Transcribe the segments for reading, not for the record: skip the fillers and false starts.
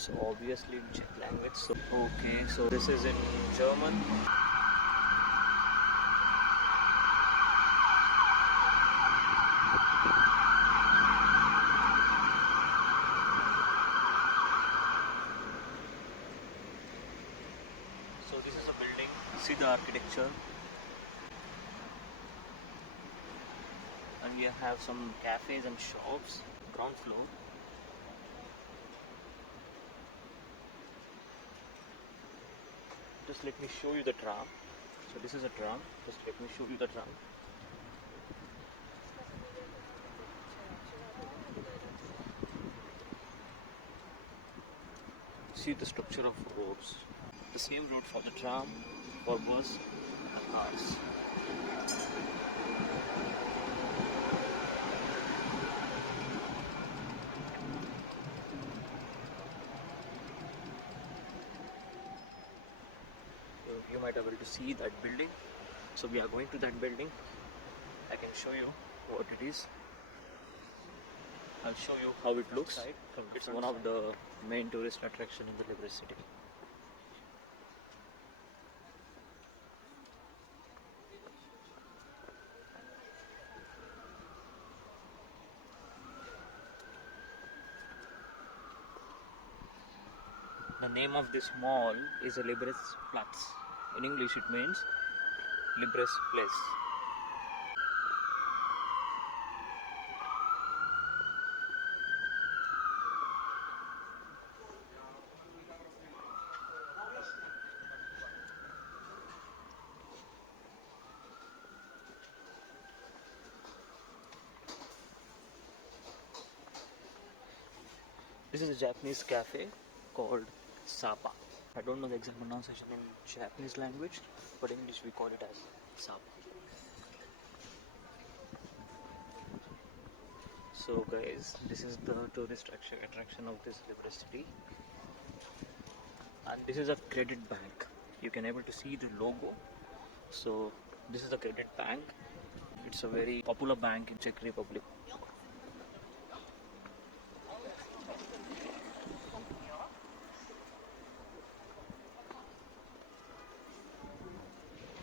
it's obviously in Czech language. So okay, so this is in German. So this is a building. See the architecture. And we have some cafes and shops, ground floor. Just let me show you the tram. So this is a tram. Just let me show you the tram. See the structure of roads. The same road for the tram, for bus and cars. So you might be able to see that building. So we are going to that building. I can show you what it is. I'll show you how it looks. It's one of the main tourist attraction in the Liberec city. The name of this mall is a Liberec Platz. In English it means Liberec Place. This is a Japanese cafe called Sapa. I don't know the exact pronunciation in Japanese language, but in English we call it as Sapa. So guys, this is the tourist attraction of this Liberec city. And this is a credit bank. You can able to see the logo. So this is a credit bank. It's a very popular bank in Czech Republic.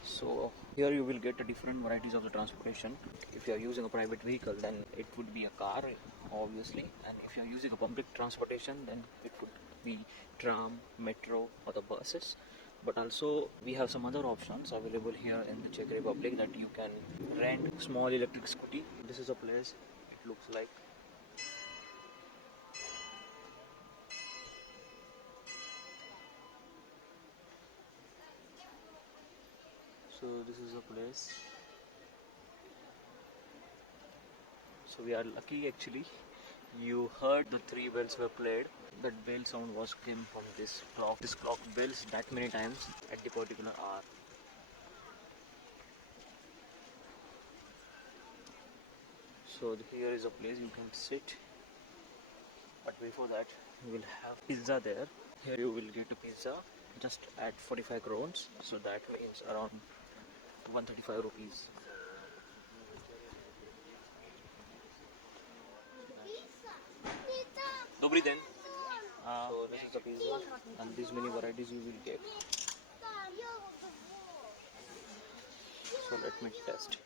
So here you will get a different varieties of the transportation. If you are using a private vehicle, then it would be a car, obviously. And if you are using a public transportation, then it would be tram, metro, or the buses. But also we have some other options available here in the Czech Republic that you can rent small electric scooty. This is a place it looks like. So this is a place. So we are lucky actually. You heard the 3 bells were played. That bell sound was came from this clock. This clock bells that many times at the particular hour. So here is a place you can sit. But before that, you will have pizza there. Here you will get a pizza just at 45 crowns. So that means around 135 rupees. Dobry den. So this is the pizza and these many varieties you will get. So let me test.